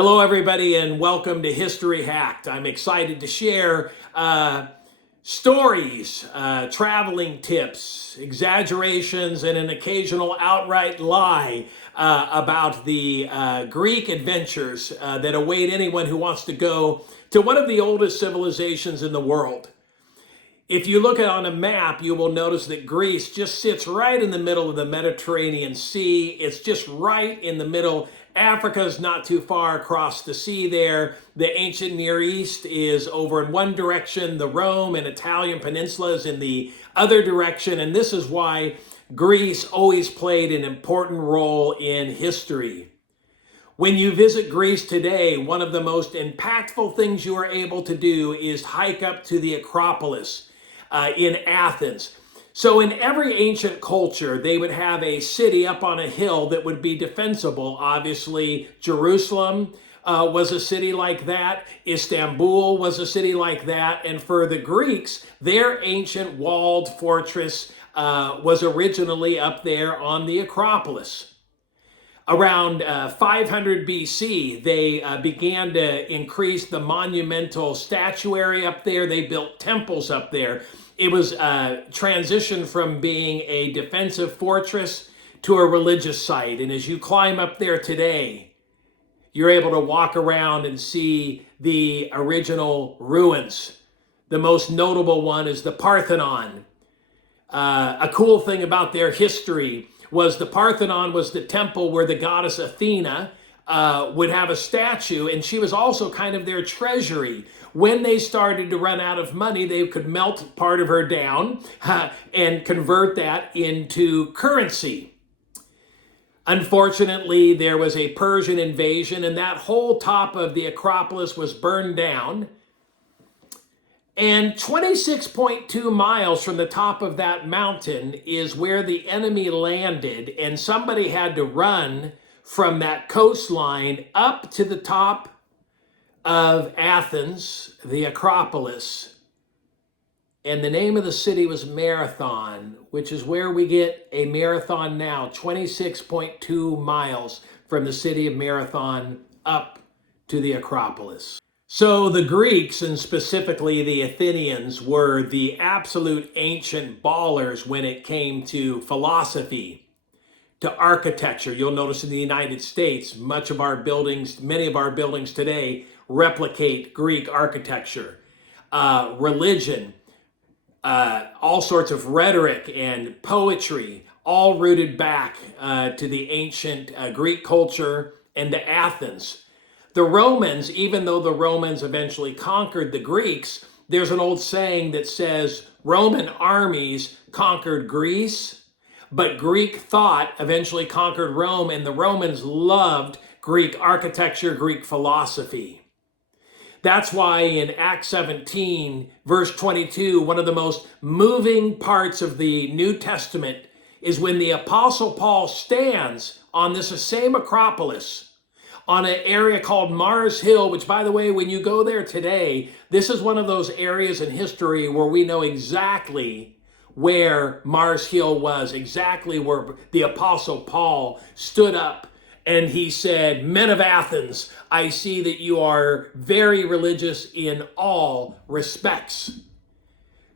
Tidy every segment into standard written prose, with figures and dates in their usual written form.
Hello, everybody, and welcome to History Hacked. I'm excited to share stories, traveling tips, exaggerations, and an occasional outright lie about the Greek adventures that await anyone who wants to go to one of the oldest civilizations in the world. If you look on a map, you will notice that Greece just sits right in the middle of the Mediterranean Sea. It's just right in the middle. Africa's not too far across the sea there. The ancient Near East is over in one direction. The Rome and Italian peninsula is in the other direction. And this is why Greece always played an important role in history. When you visit Greece today, one of the most impactful things you are able to do is hike up to the Acropolis in Athens. So in every ancient culture, they would have a city up on a hill that would be defensible. Obviously, Jerusalem was a city like that. Istanbul was a city like that. And for the Greeks, their ancient walled fortress was originally up there on the Acropolis. Around 500 BC, they began to increase the monumental statuary up there. They built temples up there. It was transitioned from being a defensive fortress to a religious site. And as you climb up there today, you're able to walk around and see the original ruins. The most notable one is the Parthenon. A cool thing about their history was the Parthenon was the temple where the goddess Athena would have a statue, and she was also kind of their treasury. When they started to run out of money, they could melt part of her down and convert that into currency. Unfortunately, there was a Persian invasion, and that whole top of the Acropolis was burned down. And 26.2 miles from the top of that mountain is where the enemy landed, and somebody had to run from that coastline up to the top of Athens, the Acropolis. And the name of the city was Marathon, which is where we get a marathon now, 26.2 miles from the city of Marathon up to the Acropolis. So the Greeks, and specifically the Athenians, were the absolute ancient ballers when it came to philosophy, to architecture. You'll notice in the United States, many of our buildings today replicate Greek architecture. Religion, all sorts of rhetoric and poetry, all rooted back to the ancient Greek culture and to Athens. The Romans, even though the Romans eventually conquered the Greeks, there's an old saying that says Roman armies conquered Greece, but Greek thought eventually conquered Rome, and the Romans loved Greek architecture, Greek philosophy. That's why in Acts 17, verse 22, one of the most moving parts of the New Testament is when the Apostle Paul stands on this same Acropolis on an area called Mars Hill, which, by the way, when you go there today, this is one of those areas in history where we know exactly where Mars Hill was, exactly where the Apostle Paul stood up and he said, "Men of Athens, I see that you are very religious in all respects."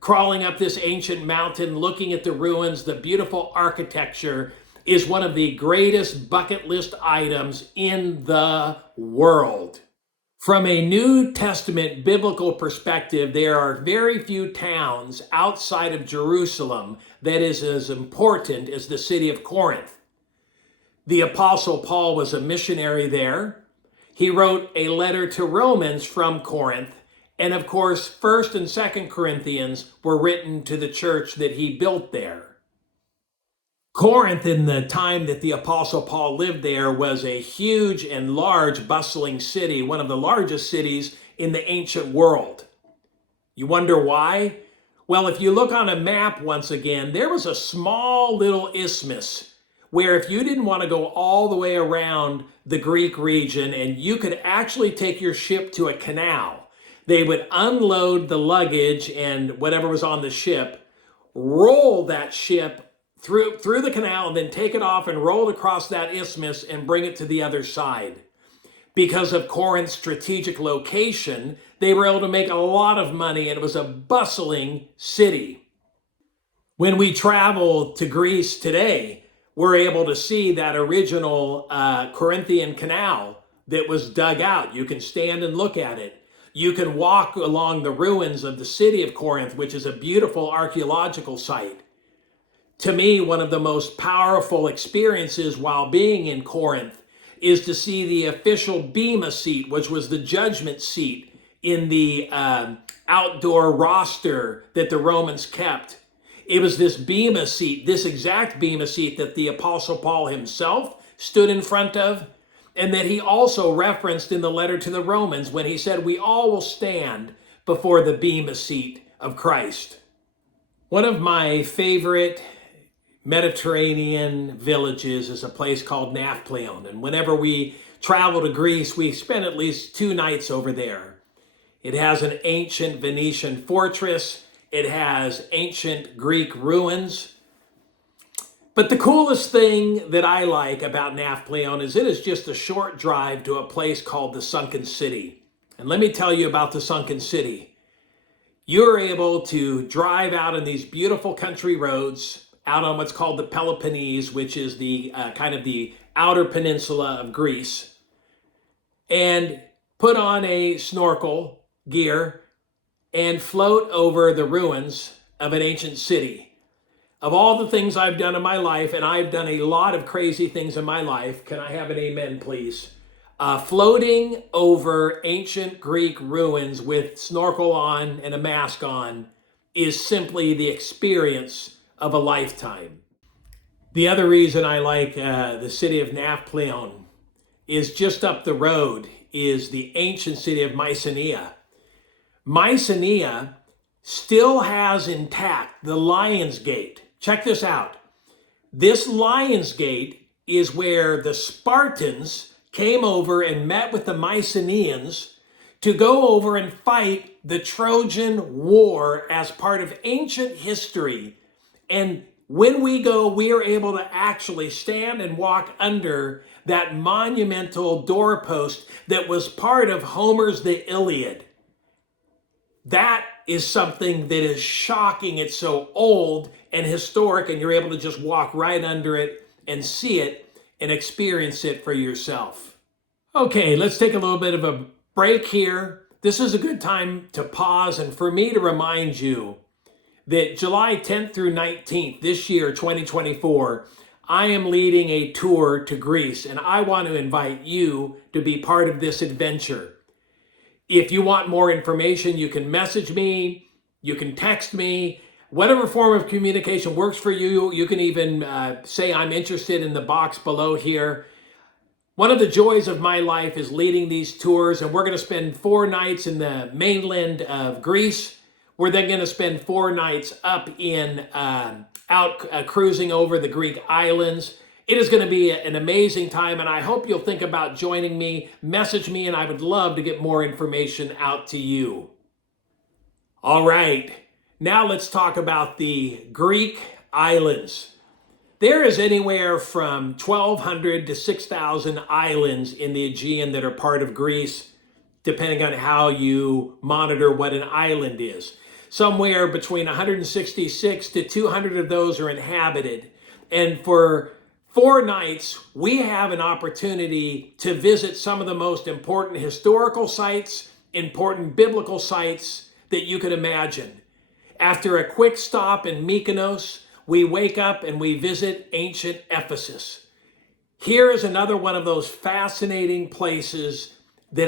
Crawling up this ancient mountain, looking at the ruins, the beautiful architecture, is one of the greatest bucket list items in the world. From a New Testament biblical perspective, there are very few towns outside of Jerusalem that is as important as the city of Corinth. The Apostle Paul was a missionary there. He wrote a letter to Romans from Corinth, and of course, 1st and 2nd Corinthians were written to the church that he built there. Corinth, in the time that the Apostle Paul lived there, was a huge and large bustling city, one of the largest cities in the ancient world. You wonder why? Well, if you look on a map once again, there was a small little isthmus where if you didn't want to go all the way around the Greek region, and you could actually take your ship to a canal, they would unload the luggage and whatever was on the ship, roll that ship through the canal, and then take it off and roll it across that isthmus and bring it to the other side. Because of Corinth's strategic location, they were able to make a lot of money, and it was a bustling city. When we travel to Greece today, we're able to see that original Corinthian canal that was dug out. You can stand and look at it. You can walk along the ruins of the city of Corinth, which is a beautiful archaeological site. To me, one of the most powerful experiences while being in Corinth is to see the official bema seat, which was the judgment seat in the outdoor roster that the Romans kept. It was this bema seat, this exact bema seat that the Apostle Paul himself stood in front of, and that he also referenced in the letter to the Romans when he said, we all will stand before the bema seat of Christ. One of my favorite Mediterranean villages is a place called Nafplion, and whenever we travel to Greece, we spend at least 2 nights over there. It has an ancient Venetian fortress. It has ancient Greek ruins. But the coolest thing that I like about Nafplion is it is just a short drive to a place called the Sunken City. And let me tell you about the Sunken City. You're able to drive out on these beautiful country roads out on what's called the Peloponnese, which is the kind of the outer peninsula of Greece, and put on a snorkel gear and float over the ruins of an ancient city. Of all the things I've done in my life, and I've done a lot of crazy things in my life, can I have an amen, please? Floating over ancient Greek ruins with snorkel on and a mask on is simply the experience of a lifetime. The other reason I like the city of Nafplion is just up the road is the ancient city of Mycenae. Mycenae still has intact the Lion's Gate. Check this out. This Lion's Gate is where the Spartans came over and met with the Mycenaeans to go over and fight the Trojan War as part of ancient history. And when we go, we are able to actually stand and walk under that monumental doorpost that was part of Homer's The Iliad. That is something that is shocking. It's so old and historic, and you're able to just walk right under it and see it and experience it for yourself. Okay, let's take a little bit of a break here. This is a good time to pause and for me to remind you that July 10th through 19th this year, 2024, I am leading a tour to Greece, and I want to invite you to be part of this adventure. If you want more information, you can message me, you can text me, whatever form of communication works for you. You can even say I'm interested in the box below here. One of the joys of my life is leading these tours, and we're going to spend 4 nights in the mainland of Greece. We're then going to spend 4 nights up in cruising over the Greek islands. It is going to be an amazing time, and I hope you'll think about joining me. Message me, and I would love to get more information out to you. All right, now let's talk about the Greek islands. There is anywhere from 1,200 to 6,000 islands in the Aegean that are part of Greece, depending on how you monitor what an island is. Somewhere between 166 to 200 of those are inhabited. And for 4 nights, we have an opportunity to visit some of the most important historical sites, important biblical sites that you could imagine. After a quick stop in Mykonos, we wake up and we visit ancient Ephesus. Here is another one of those fascinating places that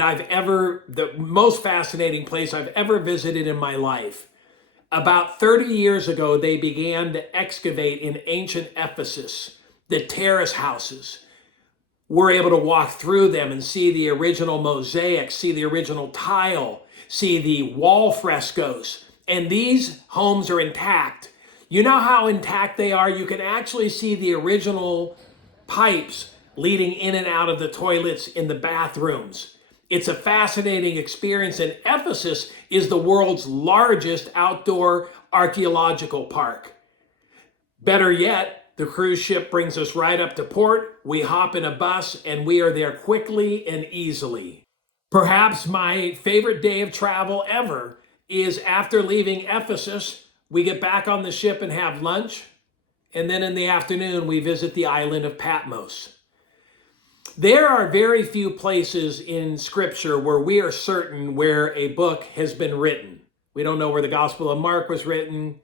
the most fascinating place I've ever visited in my life. About 30 years ago, they began to excavate in ancient Ephesus the terrace houses. We're able to walk through them and see the original mosaics, see the original tile, see the wall frescoes. And these homes are intact. You know how intact they are? You can actually see the original pipes leading in and out of the toilets in the bathrooms. It's a fascinating experience, and Ephesus is the world's largest outdoor archaeological park. Better yet, The cruise ship brings us right up to port. We hop in a bus and we are there quickly and easily. Perhaps my favorite day of travel ever is after leaving Ephesus, we get back on the ship and have lunch. And then in the afternoon, we visit the island of Patmos. There are very few places in Scripture where we are certain where a book has been written. We don't know where the Gospel of Mark was written.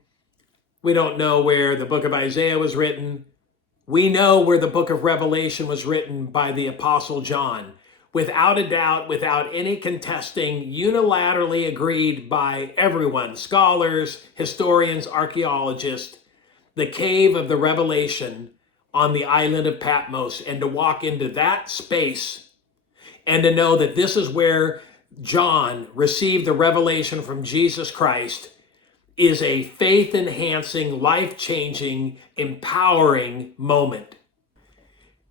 We don't know where the book of Isaiah was written. We know where the book of Revelation was written by the Apostle John. Without a doubt, without any contesting, unilaterally agreed by everyone, scholars, historians, archaeologists, the cave of the Revelation on the island of Patmos, and to walk into that space and to know that this is where John received the revelation from Jesus Christ is a faith-enhancing, life-changing, empowering moment.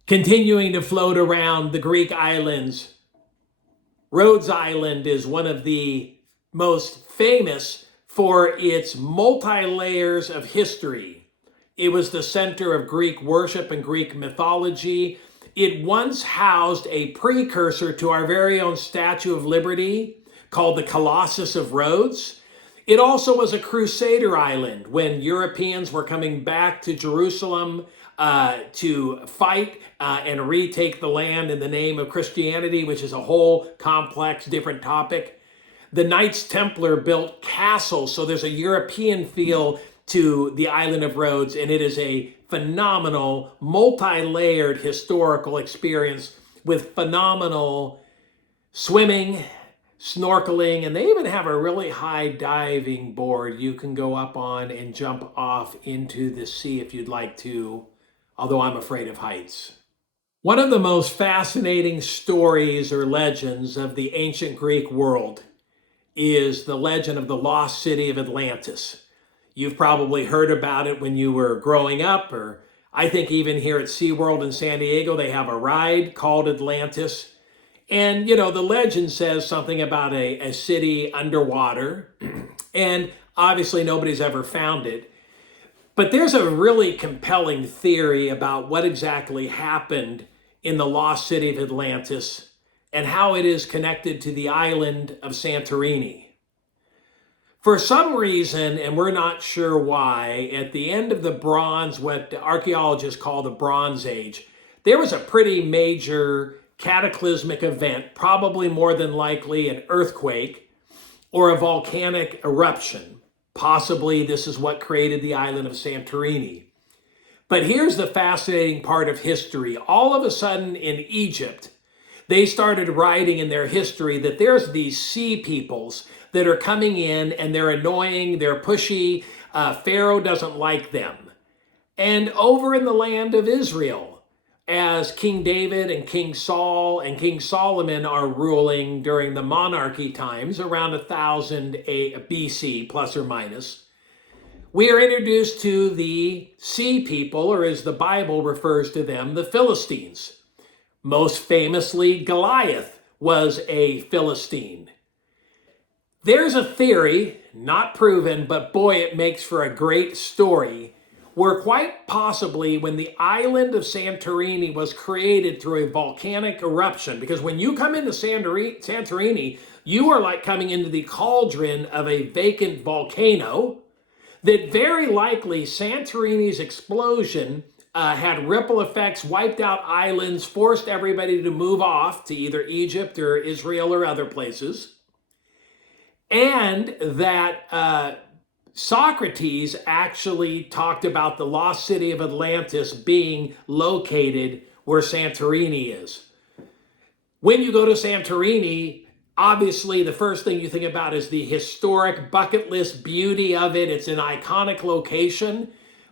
Continuing to float around the Greek islands, Rhodes Island is one of the most famous for its multi-layers of history. It was the center of Greek worship and Greek mythology. It once housed a precursor to our very own Statue of Liberty called the Colossus of Rhodes. It also was a crusader island when Europeans were coming back to Jerusalem to fight and retake the land in the name of Christianity, which is a whole complex, different topic. The Knights Templar built castles, so there's a European feel to the island of Rhodes, and it is a phenomenal, multi-layered historical experience with phenomenal swimming, snorkeling, and they even have a really high diving board you can go up on and jump off into the sea if you'd like to, although I'm afraid of heights. One of the most fascinating stories or legends of the ancient Greek world is the legend of the lost city of Atlantis. You've probably heard about it when you were growing up, or I think even here at SeaWorld in San Diego, they have a ride called Atlantis. And, the legend says something about a city underwater, and obviously nobody's ever found it. But there's a really compelling theory about what exactly happened in the lost city of Atlantis and how it is connected to the island of Santorini. For some reason, and we're not sure why, at the end of the Bronze, what archaeologists call the Bronze Age, there was a pretty major cataclysmic event, probably more than likely an earthquake or a volcanic eruption. Possibly this is what created the island of Santorini. But here's the fascinating part of history. All of a sudden in Egypt, they started writing in their history that there's these sea peoples that are coming in and they're annoying, they're pushy, Pharaoh doesn't like them. And over in the land of Israel, as King David and King Saul and King Solomon are ruling during the monarchy times, around 1000 BC, plus or minus, we are introduced to the sea people, or as the Bible refers to them, the Philistines. Most famously, Goliath was a Philistine. There's a theory, not proven, but boy, it makes for a great story, where quite possibly when the island of Santorini was created through a volcanic eruption, because when you come into Santorini, you are like coming into the cauldron of a vacant volcano, that very likely Santorini's explosion had ripple effects, wiped out islands, forced everybody to move off to either Egypt or Israel or other places. And that Socrates actually talked about the lost city of Atlantis being located where Santorini is. When you go to Santorini, obviously the first thing you think about is the historic bucket list beauty of it. It's an iconic location,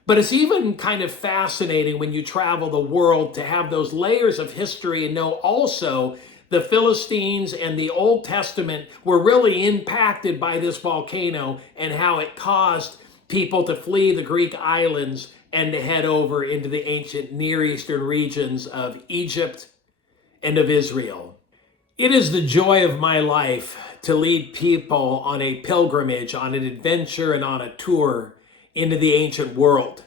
but it's even kind of fascinating when you travel the world to have those layers of history and know also the Philistines and the Old Testament were really impacted by this volcano and how it caused people to flee the Greek islands and to head over into the ancient Near Eastern regions of Egypt and of Israel. It is the joy of my life to lead people on a pilgrimage, on an adventure, and on a tour into the ancient world.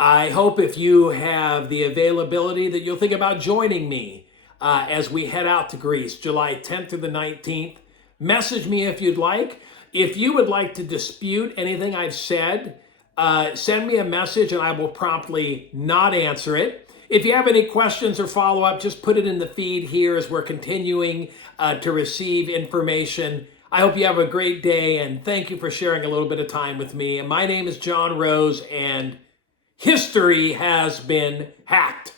I hope if you have the availability that you'll think about joining me as we head out to Greece, July 10th through the 19th. Message me if you'd like. If you would like to dispute anything I've said, send me a message and I will promptly not answer it. If you have any questions or follow-up, just put it in the feed here as we're continuing to receive information. I hope you have a great day, and thank you for sharing a little bit of time with me. And my name is John Rose, and history has been hacked.